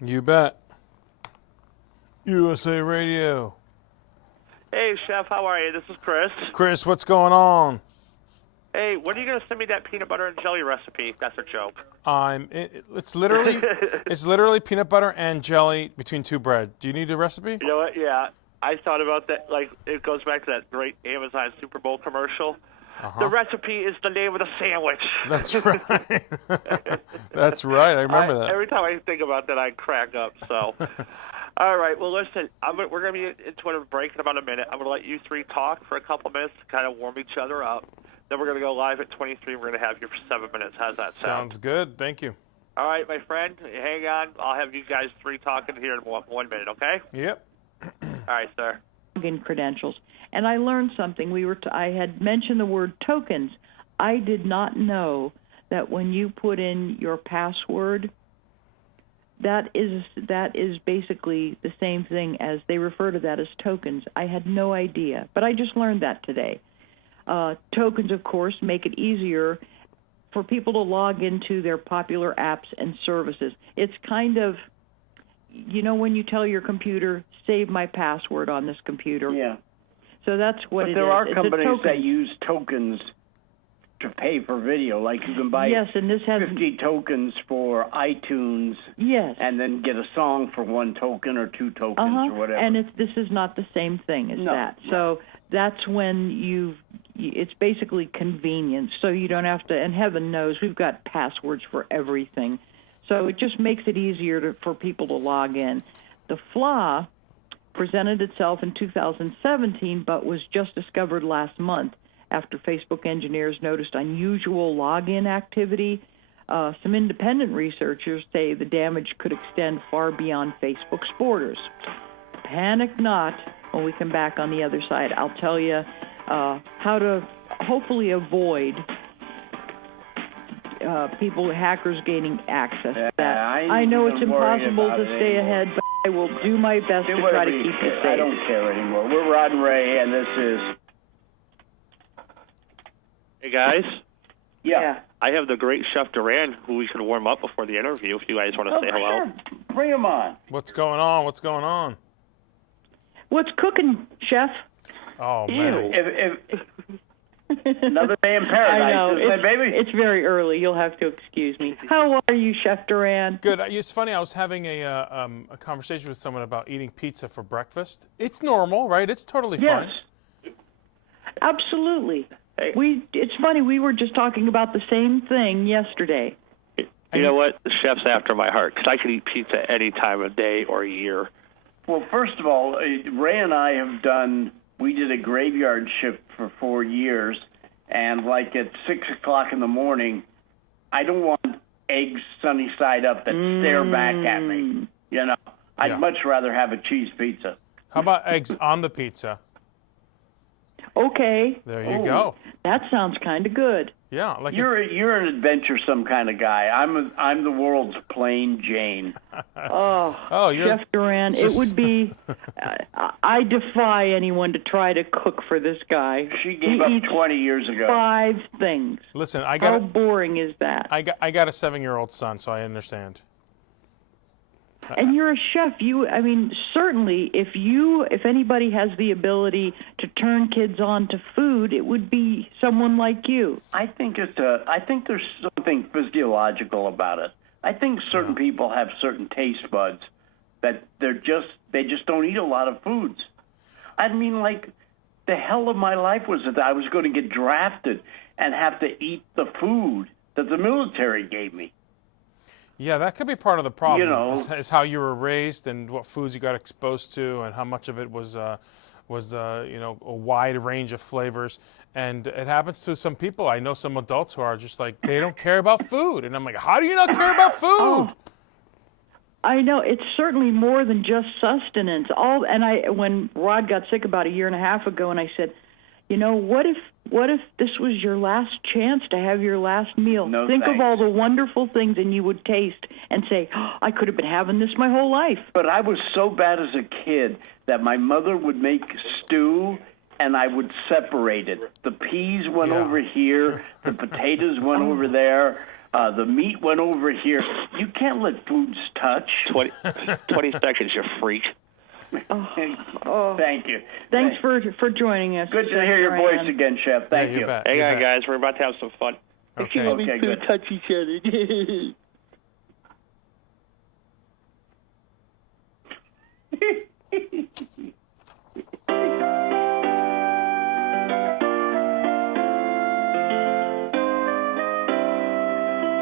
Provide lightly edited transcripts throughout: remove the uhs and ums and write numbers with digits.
You bet. USA Radio. Hey, Chef, how are you? This is Chris. Chris, what's going on? Hey, when are you going to send me that peanut butter and jelly recipe? That's a joke. It's literally peanut butter and jelly between two bread. Do you need a recipe? You know what? Yeah, I thought about that. Like, it goes back to that great Amazon Super Bowl commercial. Uh-huh. The recipe is the name of the sandwich. That's right. That's right. I remember that. Every time I think about that, I crack up. So, all right. Well, listen, we're going to be into a break in about a minute. I'm going to let you three talk for a couple minutes to kind of warm each other up. Then we're going to go live at 23. We're going to have you for 7 minutes. How's that sound? Sounds good. Thank you. All right, my friend. Hang on. I'll have you guys three talking here in 1 minute, okay? Yep. All right, sir. Login credentials. And I learned something. I had mentioned the word tokens. I did not know that when you put in your password, that is basically the same thing as they refer to that as tokens. I had no idea, but I just learned that today. Tokens, of course, make it easier for people to log into their popular apps and services. It's kind of, when you tell your computer, save my password on this computer. Yeah. So that's what it is. But there are It's companies that use tokens to pay for video. Like you can buy 50 tokens for iTunes. Yes. And then get a song for 1 token or 2 tokens or whatever. And this is not the same thing as that. So that's when it's basically convenience. So you don't have to, and heaven knows we've got passwords for everything. So it just makes it easier for people to log in. The flaw presented itself in 2017, but was just discovered last month after Facebook engineers noticed unusual login activity. Some independent researchers say the damage could extend far beyond Facebook's borders. Panic not. When we come back on the other side, I'll tell you how to hopefully avoid hackers gaining access to that. I know it's impossible to stay ahead, but I will do my best to try to keep you safe. I don't care anymore. We're Rod and Ray, and this is... Hey, guys. Yeah. I have the great Chef Duran, who we can warm up before the interview if you guys want to say hello. Sure. Bring him on. What's going on? What's going on? What's cooking, Chef? Oh, man. Another day in paradise, I know. isn't it, baby? It's very early. You'll have to excuse me. How are you, Chef Duran? Good. It's funny. I was having a conversation with someone about eating pizza for breakfast. It's normal, right? It's totally fine. Absolutely. Hey. It's funny. We were just talking about the same thing yesterday. You know what? The chef's after my heart, because I could eat pizza any time of day or year. Well, first of all, Ray and I we did a graveyard shift for 4 years, and like at 6 o'clock in the morning, I don't want eggs sunny side up that stare back at me. I'd much rather have a cheese pizza. How about eggs on the pizza? Okay. There you go. That sounds kind of good. Yeah, like you're an adventuresome kind of guy. I'm the world's plain Jane. Chef Duran, it would be. I defy anyone to try to cook for this guy. She gave up 20 years ago. 5 things. Listen, how boring is that? I got a 7-year-old son, so I understand. And you're a chef. Certainly, if anybody has the ability to turn kids on to food, it would be someone like you. I think there's something physiological about it. I think certain people have certain taste buds that they just don't eat a lot of foods. I mean, like, the hell of my life was that I was going to get drafted and have to eat the food that the military gave me. Yeah, that could be part of the problem. Is how you were raised and what foods you got exposed to, and how much of it was a wide range of flavors. And it happens to some people. I know some adults who are just like, they don't care about food, and I'm like, how do you not care about food? Oh, I know it's certainly more than just sustenance. When Rod got sick about 1.5 years ago, and I said, what if this was your last chance to have your last meal? Think of all the wonderful things, and you would taste and say, I could have been having this my whole life. But I was so bad as a kid that my mother would make stew, and I would separate it. The peas went over here, the potatoes went over there. The meat went over here. You can't let foods touch. 20 seconds, you freak. Thank you. Thanks for joining us. Good to hear your Duran. voice again, Chef. Thank you. Bet, Hang you on, bet. guys. We're about to have some fun. Okay. Okay, good. Touch each other.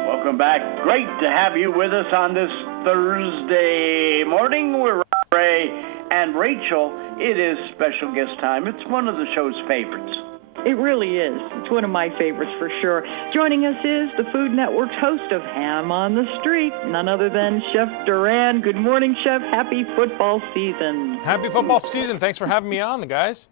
Welcome back. Great to have you with us on this Thursday morning. We're Ray and Rachel. It is special guest time. It's one of the show's favorites. It really is. It's one of my favorites for sure. Joining us is the Food Network's host of Ham on the Street, none other than Chef Duran. Good morning, Chef. Happy football season. Happy football season. Thanks for having me on, guys.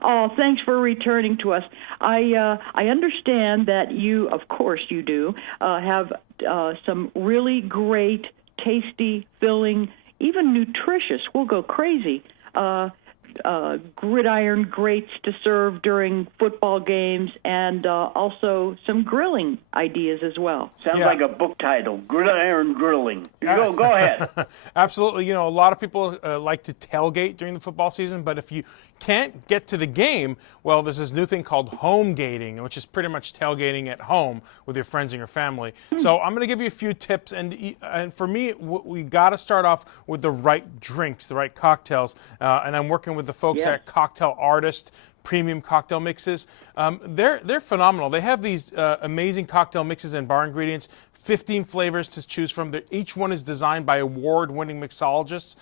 Oh, thanks for returning to us. I understand that you, of course you do, have some really great, tasty, filling, even nutritious, we'll go crazy, gridiron grates to serve during football games, and also some grilling ideas as well. Sounds like a book title, Gridiron Grilling. Go ahead. Absolutely. You know, a lot of people like to tailgate during the football season, but if you can't get to the game, well, there's this new thing called Homegating, which is pretty much tailgating at home with your friends and your family. So I'm going to give you a few tips, and for me, we got to start off with the right drinks, the right cocktails, and I'm working with the folks at Cocktail Artist Premium Cocktail Mixes. They're phenomenal. They have these amazing cocktail mixes and bar ingredients, 15 flavors to choose from. Each one is designed by award-winning mixologists.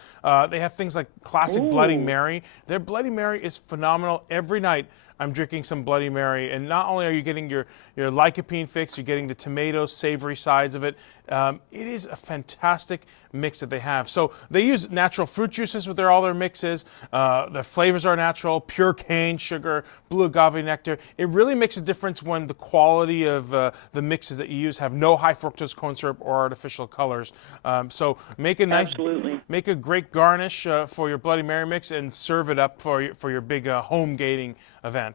They have things like classic Bloody Mary. Their Bloody Mary is phenomenal. Every night I'm drinking some Bloody Mary, and not only are you getting your lycopene fix, you're getting the tomato savory sides of it. It is a fantastic mix that they have. So they use natural fruit juices with all their mixes. The flavors are natural, pure cane sugar, blue agave nectar. It really makes a difference when the quality of the mixes that you use have no high fructose corn syrup or artificial colors. So make a nice, make a great garnish for your Bloody Mary mix and serve it up for your big home gating event.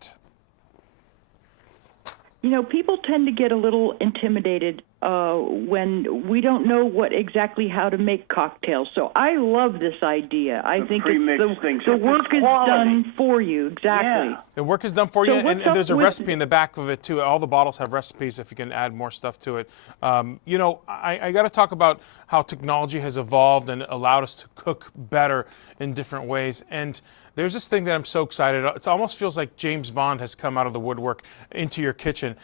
You know, people tend to get a little intimidated when we don't know exactly how to make cocktails. So I love this idea. I think the work is done for you. Exactly. Yeah. The work is done for you, and there's a recipe in the back of it, too. All the bottles have recipes if you can add more stuff to it. You know, I got to talk about how technology has evolved and allowed us to cook better in different ways. And there's this thing that I'm so excited about. It almost feels like James Bond has come out of the woodwork into your kitchen.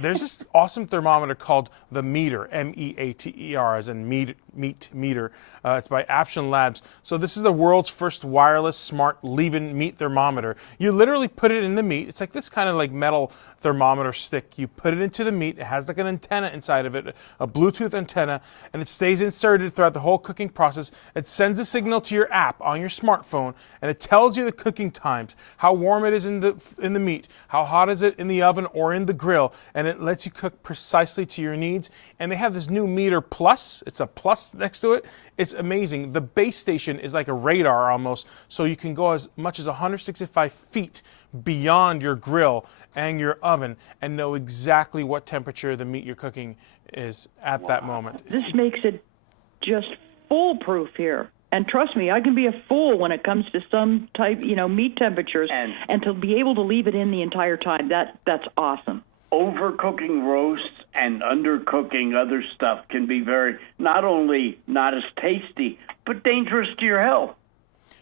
There's this awesome thermometer called the Meter, M-E-A-T-E-R, as in meat meter. It's by Aption Labs. So this is the world's first wireless smart leave-in meat thermometer. You literally put it in the meat. It's like this kind of like metal thermometer stick. You put it into the meat. It has like an antenna inside of it, a Bluetooth antenna, and it stays inserted throughout the whole cooking process. It sends a signal to your app on your smartphone, and it tells you the cooking times, how warm it is in the meat, how hot is it in the oven or in the grill, and it lets you cook precisely to your needs. And they have this new Meter Plus. It's a plus next to it. It's amazing. The base station is like a radar almost, so you can go as much as 165 feet beyond your grill and your oven and know exactly what temperature the meat you're cooking is at that moment. This makes it just foolproof here. And trust me, I can be a fool when it comes to some type, meat temperatures, and to be able to leave it in the entire time, that's awesome. Overcooking roasts and undercooking other stuff can be not only not as tasty, but dangerous to your health.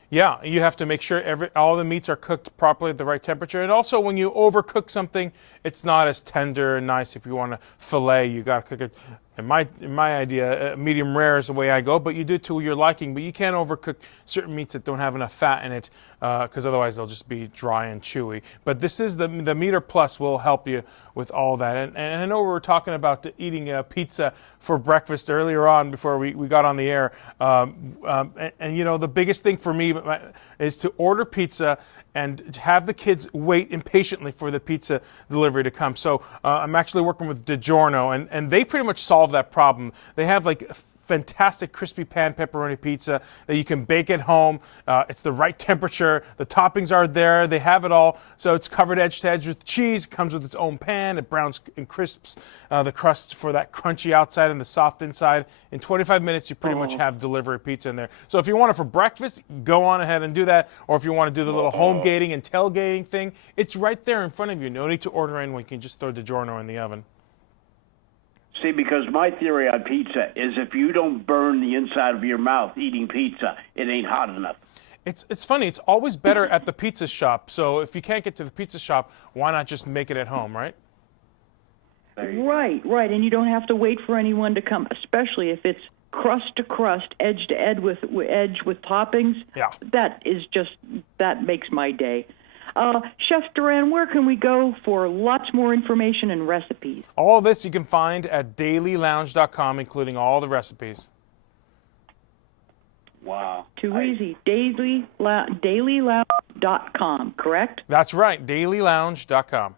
Yeah, you have to make sure all the meats are cooked properly at the right temperature. And also, when you overcook something, it's not as tender and nice. If you want to fillet, you got to cook it. In my idea, medium rare is the way I go, but you do it to your liking. But you can't overcook certain meats that don't have enough fat in it, because otherwise they'll just be dry and chewy. But this is the Meter Plus will help you with all that. And I know we were talking about eating pizza for breakfast earlier on before we got on the air. And the biggest thing for me is to order pizza and have the kids wait impatiently for the pizza delivery to come. So I'm actually working with DiGiorno, and they pretty much solve that problem. They have like fantastic crispy pan pepperoni pizza that you can bake at home. It's the right temperature. The toppings are there. They have it all. So it's covered edge to edge with cheese. It comes with its own pan. It browns and crisps the crust for that crunchy outside and the soft inside. In 25 minutes, you pretty much have delivery pizza in there. So if you want it for breakfast, go on ahead and do that. Or if you want to do the little home gating and tailgating thing, it's right there in front of you. No need to order in when you can just throw DiGiorno in the oven. See, because my theory on pizza is if you don't burn the inside of your mouth eating pizza, it ain't hot enough. It's funny. It's always better at the pizza shop. So if you can't get to the pizza shop, why not just make it at home, right? Right. And you don't have to wait for anyone to come, especially if it's crust to crust, edge to edge with toppings. Yeah. That makes my day. Chef Duran, where can we go for lots more information and recipes? All this you can find at dailylounge.com, including all the recipes. Wow. Too easy. Dailylounge.com, correct? That's right, dailylounge.com.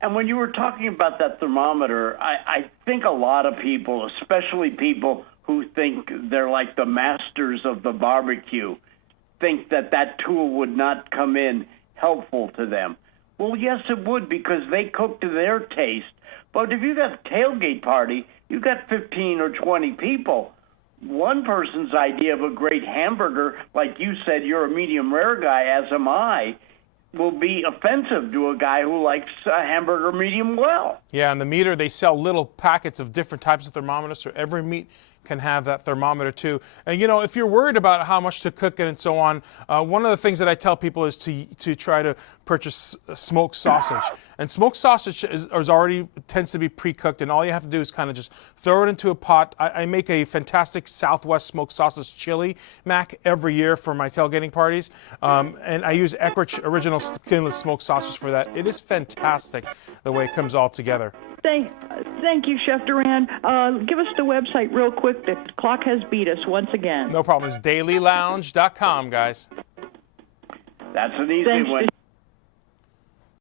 And when you were talking about that thermometer, I think a lot of people, especially people who think they're like the masters of the barbecue, think that tool would not come in helpful to them. Well, yes, it would, because they cook to their taste. But if you got a tailgate party, you got 15 or 20 people. One person's idea of a great hamburger, like you said, you're a medium rare guy, as am I, will be offensive to a guy who likes a hamburger medium well. Yeah, and the meter, they sell little packets of different types of thermometers, so every meat can have that thermometer too. And you know, if you're worried about how much to cook it and so on, one of the things that I tell people is to try to purchase smoked sausage. And smoked sausage tends to be pre-cooked, and all you have to do is kind of just throw it into a pot. I make a fantastic Southwest smoked sausage chili mac every year for my tailgating parties, and I use Eckrich original skinless smoked sausage for that. It is fantastic the way it comes all together. Thank you, Chef Duran. Give us the website real quick. The clock has beat us once again. No problem. It's dailylounge.com, guys. That's an easy one.